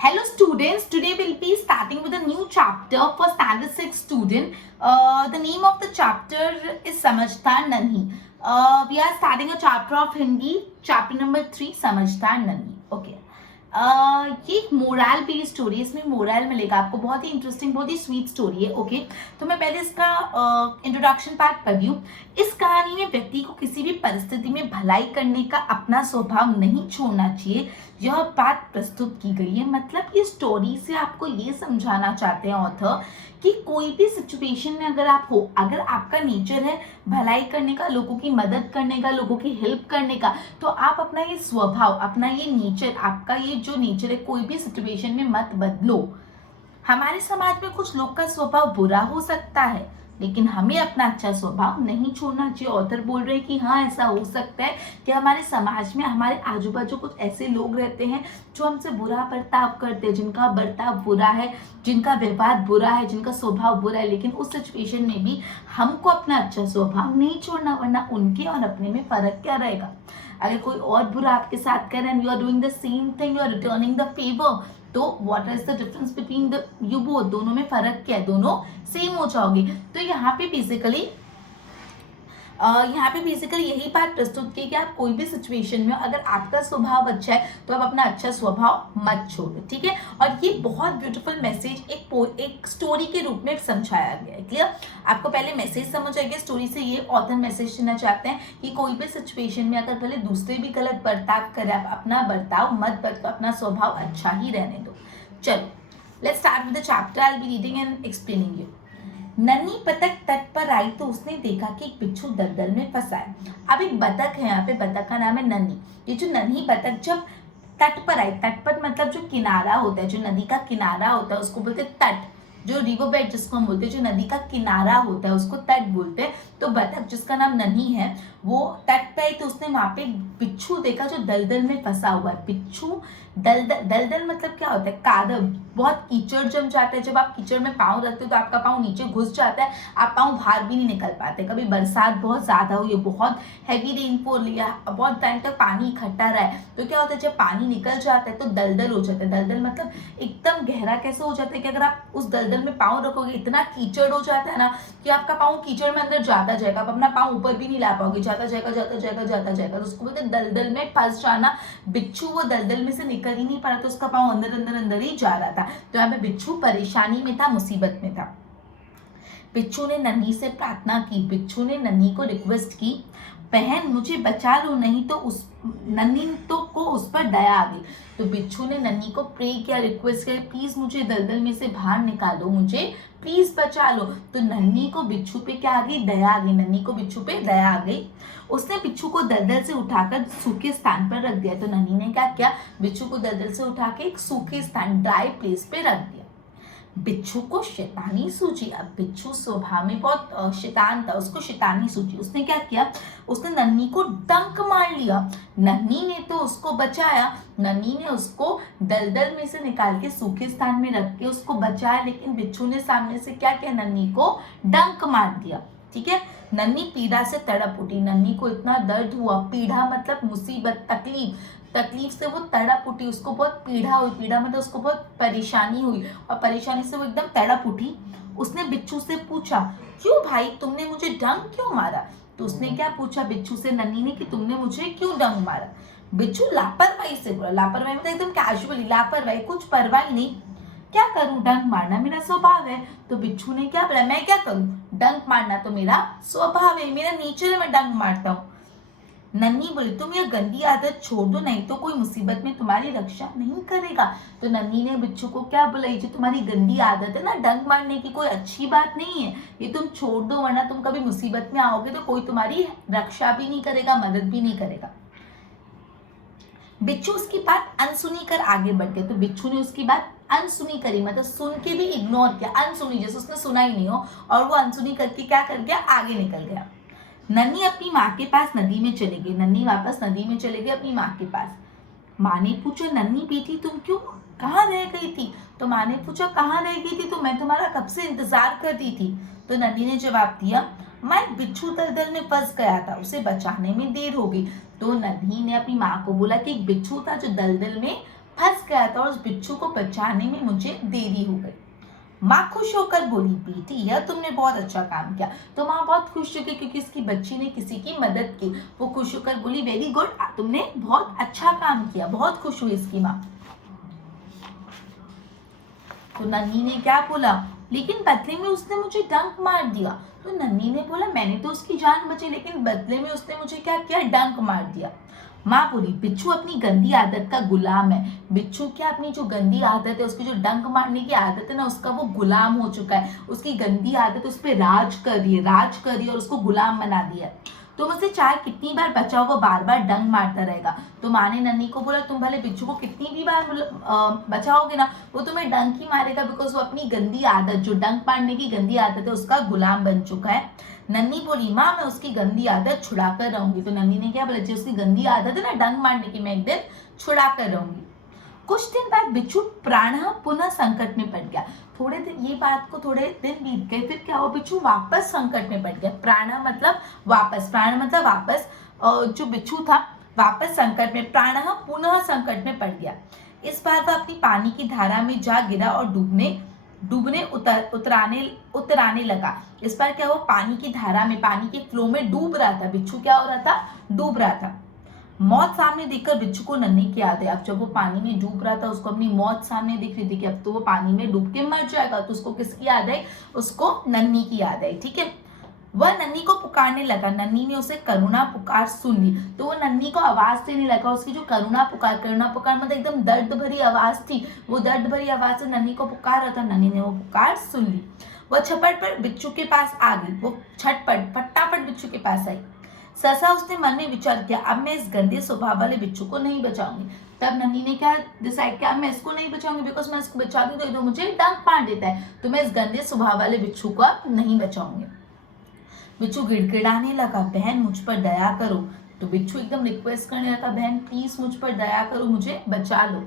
Hello students, today we'll be starting with a new chapter for standard 6 student. The name of the chapter is Samajhdar Nanhi. We are starting a chapter of Hindi, chapter number 3, Samajhdar Nanhi. Okay. ये एक moral based story है, इसमें moral मिलेगा आपको, बहुत ही interesting, बहुत ही sweet story है। Okay, तो मैं पहले इसका इंट्रोडक्शन पार्ट कर दूं। इस कहानी में व्यक्ति को किसी भी परिस्थिति में भलाई करने का अपना स्वभाव नहीं छोड़ना चाहिए, यह बात प्रस्तुत की गई है। मतलब ये स्टोरी से आपको ये समझाना चाहते हैं ऑथर कि कोई भी सिचुएशन में अगर आप हो, अगर आपका नेचर है भलाई करने का, लोगों की मदद करने का, लोगों की हेल्प करने का, तो आप अपना ये स्वभाव, अपना ये नेचर, आपका ये जो नेचर है कोई भी सिचुएशन में मत बदलो। हमारे समाज में कुछ लोग का स्वभाव बुरा हो सकता है, लेकिन हमें अपना अच्छा स्वभाव नहीं छोड़ना चाहिए। ऑथर बोल रहे हैं कि हाँ, ऐसा हो सकता है कि हमारे समाज में, हमारे आजू बाजू कुछ ऐसे लोग रहते हैं जो हमसे बुरा बर्ताव करते हैं, जिनका बर्ताव बुरा है, जिनका व्यवहार बुरा है, जिनका स्वभाव बुरा है, लेकिन उस सिचुएशन में भी हमको अपना अच्छा स्वभाव नहीं छोड़ना, वरना उनके और अपने में फर्क क्या रहेगा। अगर कोई और बुरा आपके साथ कर रहा है, you are doing the same thing, you are returning the favour, तो what is the difference between the you both, दोनों में फर्क क्या है, दोनों सेम हो जाओगे। तो यहाँ पे बेसिकली यही बात प्रस्तुत की कि आप कोई भी सिचुएशन में अगर आपका स्वभाव अच्छा है तो आप अपना अच्छा स्वभाव मत छोड़ो, ठीक है। और ये बहुत ब्यूटीफुल मैसेज एक स्टोरी के रूप में समझाया गया है। क्लियर? आपको पहले मैसेज समझ आएगा। स्टोरी से ये ऑथर मैसेज देना चाहते हैं कि कोई भी सिचुएशन में अगर भले दूसरे भी गलत बर्ताव करे, आप अपना बर्ताव मत बदलो, अपना स्वभाव अच्छा ही रहने दो। चलो, let's start with the chapter. I will be reading and explaining you. नन्ही बतख तट पर आई तो उसने देखा कि एक बिच्छू दलदल में फंसा है। अब एक बतख है, यहाँ पे बतख का नाम है नन्ही। ये जो नन्ही बतख जब तट पर आई, तट पर मतलब जो किनारा होता है, जो नदी का किनारा होता है उसको बोलते हैं तट। जो रिवर बेड जिसको हम बोलते हैं, जो नदी का किनारा होता है उसको तट बोलते हैं। तो बतख जिसका नाम नन्ही है वो तट पे आई तो उसने वहां पे बिच्छू देखा जो दलदल में फंसा हुआ है। बिच्छू दलदल मतलब क्या होता है? कादव, बहुत कीचड़ जम जाता है। जब आप कीचड़ में पाँव रखते हो तो आपका पाँव नीचे घुस जाता है, आप पाँव बाहर भी नहीं निकल पाते। कभी बरसात बहुत ज्यादा हुई है, बहुत हैवी रेनफॉल या बहुत टाइम तक पानी इकट्ठा रहा है, तो क्या होता है जब पानी निकल जाता है तो दलदल हो जाता है। दलदल मतलब एकदम गहरा कैसे हो जाता है कि अगर आप उस दलदल में पाँव रखोगे इतना कीचड़ हो जाता है ना कि आपका पाँव कीचड़ में अंदर जाता जाएगा, आप अपना पाँव ऊपर भी नहीं ला पाओगे, जाता जाएगा। तो उसको बोलते हैं दलदल में फंस जाना। बिच्छू वो दलदल में से निकल ही नहीं पा रहा, तो उसका पाँव अंदर ही जा रहा था। तो यहाँ पे बिच्छू परेशानी में था, मुसीबत में था। बिच्छू ने नन्ही से प्रार्थना की, बिच्छू ने नन्ही को रिक्वेस्ट की, बहन मुझे बचा लो, नहीं तो नन्ही को उस पर दया आ गई। तो बिच्छू ने नन्ही को प्रे किया, रिक्वेस्ट किया, प्लीज मुझे दलदल में से बाहर निकालो, मुझे प्लीज बचा लो। तो नन्ही को बिच्छू पे क्या आ गई? दया आ गई। नन्ही को बिच्छू पे दया आ गई। उसने बिच्छू को दलदल से उठाकर सूखे स्थान पर रख दिया। तो नन्ही ने क्या किया? बिच्छू को दलदल से उठा के एक सूखे स्थान, ड्राई प्लेस पे रख दिया। बिच्छू को शैतानी सूझी। अब बिच्छू स्वभाव में बहुत शैतान था, उसको शैतानी सूझी। उसने क्या किया? उसने नन्ही को डंक मार लिया। नन्ही ने तो उसको बचाया, नन्ही ने उसको दलदल में से निकाल के सूखे स्थान में रख के उसको बचाया, लेकिन बिच्छू ने सामने से क्या किया? नन्ही को डंक मार दिया। ठीक है। नन्ही पीड़ा से तड़प उठी। नन्ही को इतना दर्द हुआ, पीड़ा मतलब मुसीबत, तकलीफ से वो तड़प उठी, उसको बहुत पीड़ा हुई। पीड़ा मतलब उसको बहुत परेशानी हुई, और परेशानी से वो एकदम तड़प उठी। उसने बिच्छू से पूछा, क्यों भाई तुमने मुझे डंक क्यों मारा? तो उसने क्या पूछा बिच्छू से, नन्ही ने, कि तुमने मुझे क्यों डंक मारा? बिच्छू लापरवाही से बोला। लापरवाही मतलब एकदम कैजुअली, लापरवाही, कुछ परवाही नहीं, क्या करूं, डंक मारना मेरा स्वभाव है। तो बिच्छू ने क्या बोला, मैं क्या करूं, डंक मारना तो मेरा स्वभाव है, मेरा नेचर है, मैं डंक मारता हूँ। नन्ही बोली, तुम ये गंदी आदत छोड़ दो, नहीं तो कोई मुसीबत में तुम्हारी रक्षा नहीं करेगा। तो नन्ही ने बिच्छू को क्या बोला, ये जो तुम्हारी गंदी आदत है ना डंक मारने की, कोई अच्छी बात नहीं है, ये तुम छोड़ दो, वरना तुम कभी मुसीबत में आओगे तो कोई तुम्हारी रक्षा भी नहीं करेगा, मदद भी नहीं करेगा। बिच्छू उसकी बात अनसुनी कर आगे बढ़ गया। तो बिच्छू ने उसकी बात अनसुनी करी, मतलब सुन के भी इग्नोर किया, अनसुनी, जैसे उसने सुना ही नहीं हो, और वो अनसुनी करके क्या कर गया, आगे निकल गया। नन्ही अपनी माँ के पास नदी में चली गई। नन्ही वापस नदी में चले गई अपनी माँ के पास। माँ ने पूछा, नन्ही बेटी तुम क्यों, कहाँ रह गई थी? तो माँ ने पूछा, कहाँ रह गई थी, तो मैं तुम्हारा कब से इंतजार करती थी। तो नन्ही ने जवाब दिया, मैं एक बिच्छू दलदल में फंस गया था, उसे बचाने में देर हो गई। तो नन्ही ने अपनी माँ को बोला कि एक बिच्छू था जो दलदल में फंस गया था और उस बिच्छू को बचाने में मुझे देरी हो गई। माँ खुश होकर बोली, बेटी यह तुमने बहुत अच्छा काम किया। तो माँ बहुत खुश हो गई क्योंकि उसकी बच्ची ने किसी की मदद की। वो खुश होकर बोली, वेरी गुड, तुमने बहुत अच्छा काम किया। बहुत खुश हुई इसकी माँ। तो नन्ही ने क्या बोला, लेकिन बदले में उसने मुझे डंक मार दिया। तो नन्ही ने बोला, मैंने तो उसकी जान बचाई, लेकिन बदले में उसने मुझे क्या किया, डंक मार दिया। माँ बोली, बिच्छू अपनी गंदी आदत का गुलाम है। बिच्छू क्या अपनी जो गंदी आदत है, उसकी जो डंक मारने की आदत है ना, उसका वो गुलाम हो चुका है। उसकी गंदी आदत उस पर राज कर रही है और उसको गुलाम बना दिया है। तो मुझसे चाहे कितनी बार बचाओ, वो बार बार डंक मारता रहेगा। तो माँ ने नन्ही को बोला, तुम भले बिच्छू को कितनी भी बार बचाओगे ना, वो तुम्हें डंक ही मारेगा, बिकॉज वो अपनी गंदी आदत, जो डंक मारने की गंदी आदत है, उसका गुलाम बन चुका है। नन्ही बोली, माँ मैं उसकी गंदी आदत छुड़ा कर रहूंगी। तो नन्ही ने क्या बोला, जो उसकी गंदी आदत है ना डंक मारने की, मैं एक दिन छुड़ा कर रहूंगी। कुछ दिन बाद बिच्छू प्राणः पुनः संकट में पड़ गया। थोड़े दिन, ये बात को थोड़े दिन बीत गए, फिर क्या हुआ, बिच्छू वापस संकट में पड़ गया। प्राणः मतलब वापस, प्राण मतलब वापस, जो बिच्छू था वापस संकट में, प्राणः पुनः संकट में पड़ गया। इस बार वह अपनी पानी की धारा में जा गिरा और डूबने उतराने लगा। इस बार क्या हुआ, पानी की धारा में, पानी के फ्लो में डूब रहा था बिच्छू। क्या हो रहा था, डूब रहा था। मौत सामने देखकर बिच्छू को नन्ही की याद है। अब जब वो पानी में डूब रहा था, उसको अपनी मौत सामने दिख रही थी कि अब तो वो पानी में डूब के मर जाएगा। तो उसको किसकी याद आई, उसको नन्ही की याद आई। ठीक है, वह नन्ही को पुकारने लगा। नन्ही ने उसे करुणा पुकार सुन ली। तो वो नन्ही को आवाज देने लगा। उसकी जो करुणा पुकार मतलब एकदम दर्द भरी आवाज थी, वो दर्द भरी आवाज से नन्ही को पुकार रहा था। नन्ही ने वो पुकार सुन ली। वह झपट पर बिच्छू के पास आ गई। वो झटपट फटाफट बिच्छू के पास आई। सहसा उसने मन में विचार किया, अब मैं इस गंदे स्वभाव वाले बिच्छू को नहीं बचाऊंगी। तब नन्ही ने क्या डिसाइड किया, मैं इसको नहीं बचाऊंगी, बिकॉज मैं इसको बचा दूं तो मुझे डंक मार देता है। तो मैं इस गंदे स्वभाव वाले बिच्छू को अब नहीं बचाऊंगी। बिच्छू गिड़गिड़ाने लगा, बहन मुझ पर दया करो। तो बिच्छू एकदम रिक्वेस्ट करने लगा, बहन प्लीज मुझ पर दया करो, मुझे बचा लो।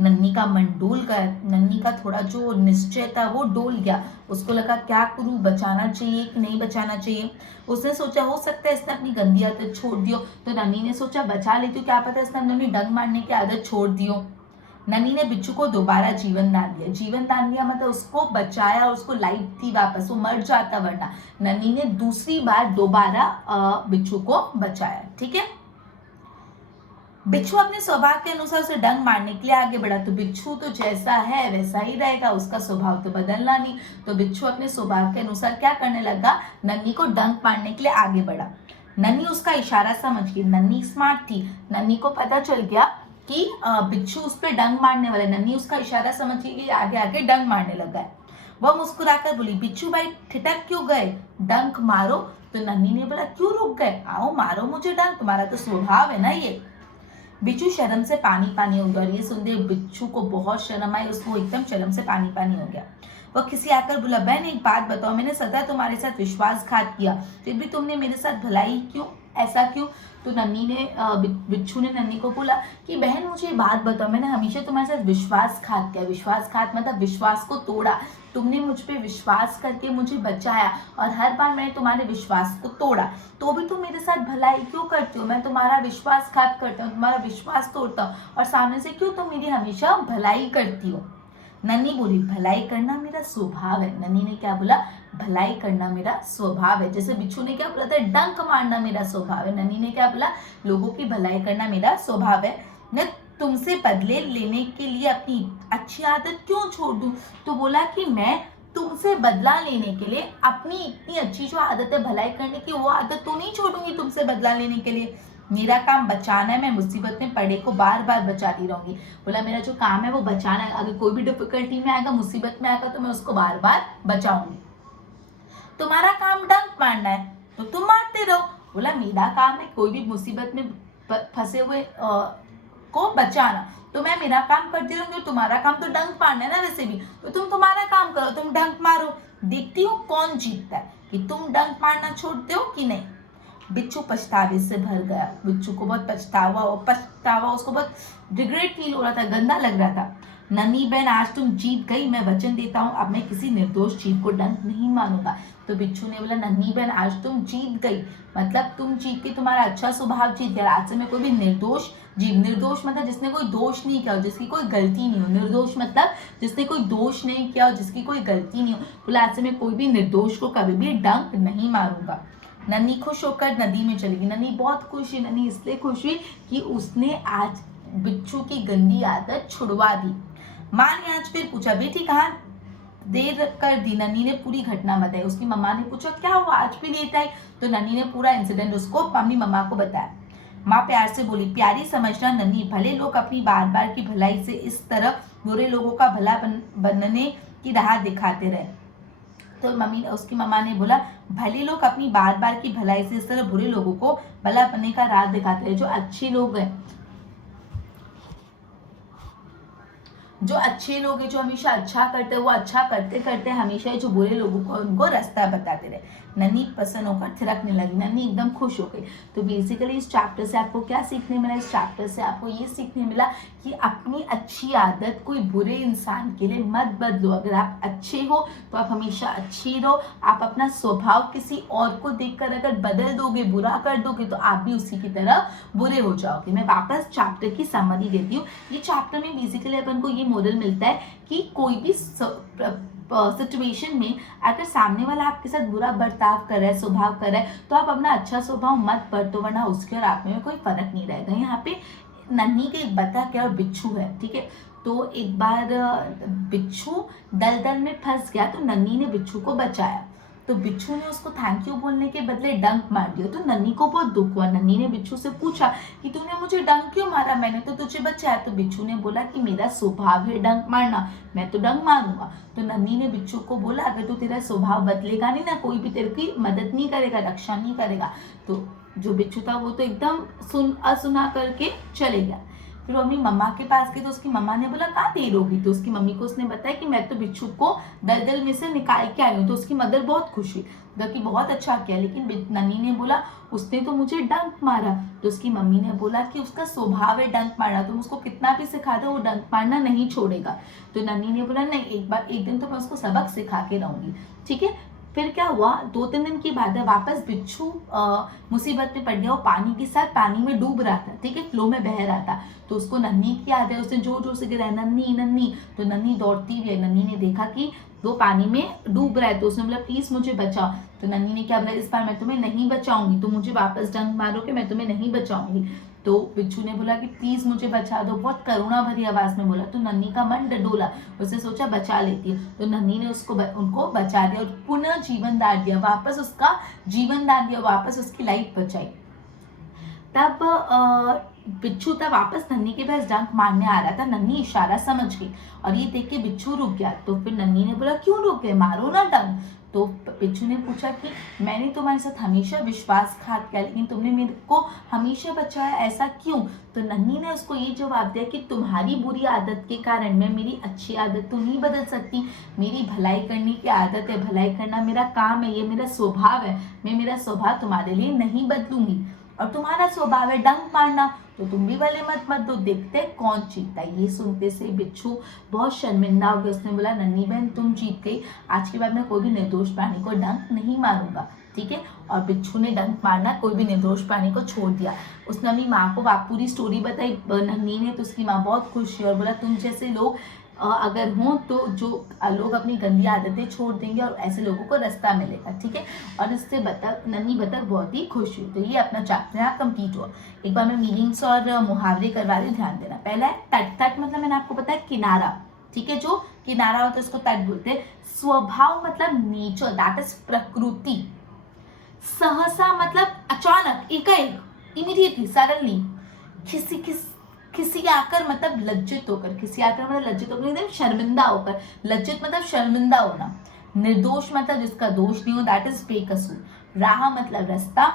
नन्ही का मन डोल गया। नन्ही का थोड़ा जो निश्चय था वो डोल गया। उसको लगा क्या करूं, बचाना चाहिए कि नहीं बचाना चाहिए। उसने सोचा हो सकता है इसने अपनी गंदी आदत छोड़ दियो। तो नन्ही ने सोचा बचा लेती हूँ, क्या पता इसने अपनी डंक मारने की आदत छोड़ दियो। नन्ही ने बिच्छू को दोबारा जीवन दान दिया। जीवन दान दिया मतलब उसको बचाया और उसको लाइफ दी वापस, वो मर जाता वरना। नन्ही ने दूसरी बार दोबारा बिच्छू को बचाया। ठीक है, बिच्छू अपने स्वभाव के अनुसार उसे डंक मारने के लिए आगे बढ़ा। तो बिच्छू तो जैसा है वैसा ही रहेगा, उसका स्वभाव तो बदलना नहीं। तो बिच्छू अपने स्वभाव के अनुसार क्या करने लगा, नन्ही को डंक मारने के लिए आगे बढ़ा। नन्ही उसका इशारा समझ गई। नन्ही स्मार्ट थी। नन्ही को पता चल गया कि बिच्छू उस पर डंक मारने वाला है। नन्ही उसका इशारा समझ गई कि आगे आगे डंक मारने लगा है। वह मुस्कुराकर बोली, बिच्छू भाई ठिठक क्यों गए, डंक मारो। तो नन्ही ने बोला, क्यों रुक गए, आओ मारो मुझे डंक, तुम्हारा तो स्वभाव है ना ये। बिच्छू शर्म से पानी पानी हो गया और ये सुनते बिच्छू को बहुत शर्म आई। उसको एकदम शर्म से पानी पानी हो गया। वह किसी आकर बोला, बहन एक बात बताओ, मैंने सदा तुम्हारे साथ विश्वासघात किया, फिर भी तुमने मेरे साथ भलाई क्यों, ऐसा क्यों। तो नन्ही ने बिच्छू ने नन्ही को बोला कि बहन मुझे बात बताओ, मैंने हमेशा तुम्हारे साथ विश्वासघात किया। विश्वासघात मतलब विश्वास को तोड़ा। तुमने मुझ पे विश्वास करके मुझे बचाया और हर बार मैंने तुम्हारे विश्वास को तोड़ा, तो भी तुम मेरे साथ भलाई क्यों करती हो। मैं तुम्हारा विश्वासघात करता हूँ, तुम्हारा विश्वास तोड़ता हूँ और सामने से क्यों तुम मेरी हमेशा भलाई करती हो। नन्ही बोली, भलाई करना मेरा स्वभाव है। नन्ही ने क्या बोला, भलाई करना मेरा स्वभाव है। जैसे बिच्छू ने क्या बोला था, डंक मारना मेरा स्वभाव है। नन्ही ने क्या बोला, लोगों की भलाई करना मेरा स्वभाव है। मैं तुमसे बदले लेने के लिए अपनी अच्छी आदत क्यों छोड़ दूं। तो बोला कि मैं तुमसे बदला लेने के लिए अपनी इतनी अच्छी जो आदत है भलाई करने की, वो आदत तो नहीं छोड़ूंगी तुमसे बदला लेने के लिए। मेरा काम बचाना है, मैं मुसीबत में पड़े को बार बार बचाती रहूंगी। बोला मेरा जो काम है वो बचाना है, अगर कोई भी डिफिकल्टी में आएगा, मुसीबत में आएगा, तो मैं उसको बार बार बचाऊंगी। तुम्हारा काम डंक मारना है तो तुम मारते रहो। बोला मेरा काम है कोई भी मुसीबत में फंसे हुए को बचाना, तो मैं मेरा काम करती रहूंगी। तुम्हारा काम तो डंक मारना है ना वैसे भी, तो तुम तुम्हारा काम करो, तुम डंक मारो, देखती हो कौन जीतता है, कि तुम डंक मारना छोड़ते हो कि नहीं। बिच्छू पछतावे से भर गया। बिच्छू को बहुत पछतावा, उसको बहुत रिग्रेट फील हो रहा था, गंदा लग रहा था। नन्ही बहन आज तुम जीत गई, मैं वचन देता हूँ अब मैं किसी निर्दोष जीव को डंक नहीं मारूंगा। तो बिच्छू ने बोला नन्ही बहन आज तुम जीत गई, मतलब तुम जीत के तुम्हारा अच्छा स्वभाव जीत गया। आज से मैं कोई भी निर्दोष जीव, निर्दोष मतलब जिसने कोई दोष नहीं किया हो, जिसकी कोई गलती नहीं हो, निर्दोष मतलब जिसने कोई दोष नहीं किया हो, जिसकी कोई गलती नहीं हो, बोला आज से मैं कोई भी निर्दोष को कभी भी डंक नहीं मारूंगा। नन्ही खुश होकर नदी में चली गई। नन्ही बहुत खुश हुई। नन्ही इसलिए खुश हुई कि उसने आज बिच्छू की गंदी आदत छुड़वा दी। माँ ने आज फिर पूछा बेटी कहाँ देर कर दी। नन्ही ने पूरी घटना बताई। उसकी मम्मा ने पूछा क्या हुआ आज भी लेट आई, तो नन्ही ने पूरा इंसिडेंट उसको अपनी मम्मा को बताया। माँ प्यार से बोली प्यारी समझना नन्ही, भले लोग अपनी बार बार की भलाई से इस तरह बुरे लोगों का भला बनने की राह दिखाते रहे। तो उसकी मम्मा ने बोला भले लोग अपनी बार बार की भलाई से इस तरह बुरे लोगों को भला बनने का राह दिखाते रहे। जो अच्छे लोग हैं, जो अच्छे लोग हैं, जो हमेशा अच्छा करते हैं, वो अच्छा करते करते हमेशा जो बुरे लोगों को उनको रास्ता बताते रहे। नन्ही प्रसन्न होकर थिरकने लगी। नन्ही एकदम खुश हो गई। तो बेसिकली इस चैप्टर से आपको क्या सीखने मिला? इस चैप्टर से आपको ये सीखने मिला कि अपनी अच्छी आदत कोई बुरे इंसान के लिए मत बदलो। अगर आप अच्छे हो तो आप हमेशा अच्छे रहो। आप अपना स्वभाव किसी और को देखकर अगर बदल दोगे, बुरा कर दोगे, तो आप भी उसी की तरह बुरे हो जाओगे। मैं वापस चैप्टर की समरी देती हूँ। ये चैप्टर में बेसिकली अपन को ये मोरल मिलता है कि कोई भी सिचुएशन में अगर सामने वाला आपके साथ बुरा बर्ताव कर रहा है, स्वभाव कर रहा है, तो आप अपना अच्छा स्वभाव मत बरतो, वरना उसके और आप में कोई फर्क नहीं रहेगा। यहाँ पे नन्ही के एक बतख और बिच्छू है, ठीक है। तो एक बार बिच्छू दलदल में फंस गया, तो नन्ही ने बिच्छू को बचाया। तो बिच्छू ने उसको थैंक यू बोलने के बदले डंक मार दिया। तो नन्ही को बहुत दुख हुआ। नन्ही ने बिच्छू से पूछा कि तूने मुझे डंक क्यों मारा, मैंने तो तुझे बचाया। तो बिच्छू ने बोला कि मेरा स्वभाव है डंक मारना, मैं तो डंक मारूंगा। तो नन्ही ने बिच्छू को बोला अगर तू तेरा स्वभाव बदलेगा नहीं ना, कोई भी तेरे की मदद नहीं करेगा, रक्षा नहीं करेगा। तो जो बिच्छू था वो तो एकदम असुना करके चले गया। फिर वो अपनी मम्मा के पास गई। तो उसकी मम्मा ने बोला कहाँ देर होगी। तो उसकी मम्मी को उसने बताया कि मैं तो बिच्छू को दलदल में से निकाल के आई हूँ। तो उसकी मदर बहुत खुश हुई, कि बहुत अच्छा किया। लेकिन नन्ही ने बोला उसने तो मुझे डंक मारा। तो उसकी मम्मी ने बोला कि उसका स्वभाव है डंक मारना, तुम उसको कितना भी सिखा दो वो डंक मारना नहीं छोड़ेगा। तो नन्ही ने बोला नहीं, एक दिन तो मैं उसको सबक सिखा के रहूंगी, ठीक है। फिर क्या हुआ, 2-3 दिन की बात है, वापस बिच्छू मुसीबत में पड़ गया। वो पानी के साथ पानी में डूब रहा था, ठीक है, फ्लो में बह रहा था। तो उसको नन्ही की याद है, उसने जोर जोर से गिराया नन्ही नन्ही। तो नन्ही दौड़ती हुई, नन्ही ने देखा कि वो पानी में डूब रहा है। तो उसने बोला प्लीज मुझे बचाओ। तो नन्ही ने क्या बोला, इस बार मैं तुम्हें नहीं बचाऊंगी, तुम मुझे वापस डंक मारोगे, मैं तुम्हें नहीं बचाऊंगी। तो बिच्छू ने बोला कि प्लीज मुझे बचा दो, बहुत करुणा भरी आवाज में बोला। तो नन्ही का मन डडोला, उसने सोचा बचा लेती है। तो नन्ही ने उनको बचा दिया और पुनः जीवन दान दिया, वापस उसका जीवन दान दिया, वापस उसकी लाइफ बचाई। तब बिच्छू तब वापस नन्ही के पास डंक मारने आ रहा था। नन्ही इशारा समझ गई और ये देख के बिच्छू रुक गया। तो फिर नन्ही ने बोला क्यों रुक गए, मारो ना डंक। तो बिच्छू ने पूछा कि मैंने तुम्हारे साथ हमेशा विश्वासघात किया, लेकिन तुमने मेरे को हमेशा बचाया, ऐसा क्यों? तो नन्ही ने उसको ये जवाब दिया कि तुम्हारी बुरी आदत के कारण मैं मेरी अच्छी आदत तो नहीं बदल सकती। मेरी भलाई करने की आदत है, भलाई करना मेरा काम है, ये मेरा स्वभाव है। मैं मेरा स्वभाव तुम्हारे लिए नहीं बदलूंगी। और तुम्हारा स्वभाव है डंक मारना, तो तुम भी भले मत दो, देखते कौन जीतता है। ये सुनते से बिच्छू बहुत शर्मिंदा हो गया। उसने बोला नन्ही बहन तुम जीत गई, आज के बाद मैं कोई भी निर्दोष प्राणी को डंक नहीं मारूंगा, ठीक है। और बिच्छू ने डंक मारना कोई भी निर्दोष प्राणी को छोड़ दिया। उसने अपनी माँ को पूरी स्टोरी बताई नन्ही ने। तो उसकी माँ बहुत खुश हुई और बोला तुम जैसे लोग अगर हों तो जो लोग अपनी गंदी आदतें छोड़ देंगे और ऐसे लोगों को रास्ता मिलेगा, ठीक है। और इससे नन्ही बतख बहुत ही खुश हुई। तो ये अपना चैप्टर यहाँ कंप्लीट हुआ। एक बार मैं मीनिंग्स और मुहावरे करवा रही हूँ, ध्यान देना। पहला है तट। तट मतलब मैंने आपको बताया किनारा, ठीक है, जो किनारा होता है उसको तट बोलते हैं। स्वभाव मतलब नेचर, दैट इज प्रकृति। सहसा मतलब अचानक, एकाएक, इमीडिएटली, सडनली। किसी आकर मतलब लज्जित होकर, किसी आकर मतलब लज्जित होकर, एकदम शर्मिंदा होकर। लज्जित मतलब शर्मिंदा होना। निर्दोष मतलब जिसका दोष नहीं हो, दैट इज बेकसूर। राह मतलब रास्ता।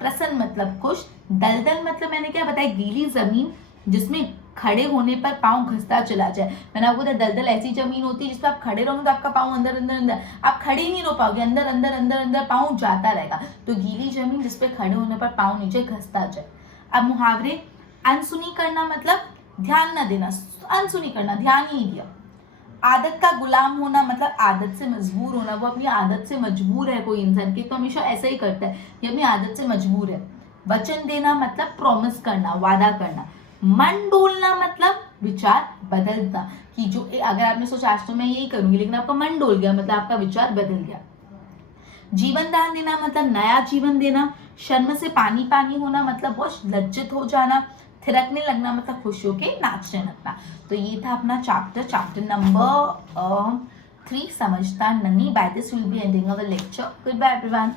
प्रसन्न मतलब खुश। दलदल मतलब मैंने क्या बताया, गीली जमीन जिसमें खड़े होने पर पाँव घसता चला जाए। मैंने आपको बताया दलदल ऐसी जमीन होती है जिस पर आप खड़े रहोगे तो आपका पाँव अंदर अंदर अंदर, आप खड़े ही नहीं रह पाओगे, अंदर अंदर अंदर अंदर पाँव जाता रहेगा। तो गीली जमीन जिस पे खड़े होने पर पाँव नीचे घसता जाए। अब मुहावरे, अनसुनी करना मतलब ध्यान न देना, अनसुनी करना, ध्यान ही नहीं दिया। आदत का गुलाम होना मतलब आदत से मजबूर होना, वो अपनी आदत से मजबूर है कोई इंसान की तो हमेशा ऐसा ही करता है, ये अपनी आदत से मजबूर है। वचन देना मतलब प्रॉमिस करना, वादा करना। मन डोलना मतलब विचार बदलना, कि जो अगर आपने सोचा आज तो मैं यही करूंगी, लेकिन आपका मन डोल गया मतलब आपका विचार बदल गया। जीवन दान देना मतलब नया जीवन देना। शर्म से पानी पानी होना मतलब बहुत लज्जित हो जाना। थिरकने लगना मतलब खुश होके नाचने लगना। तो ये था अपना चैप्टर नंबर 3, समझदार नन्ही। By this will be ending our lecture. Good bye everyone.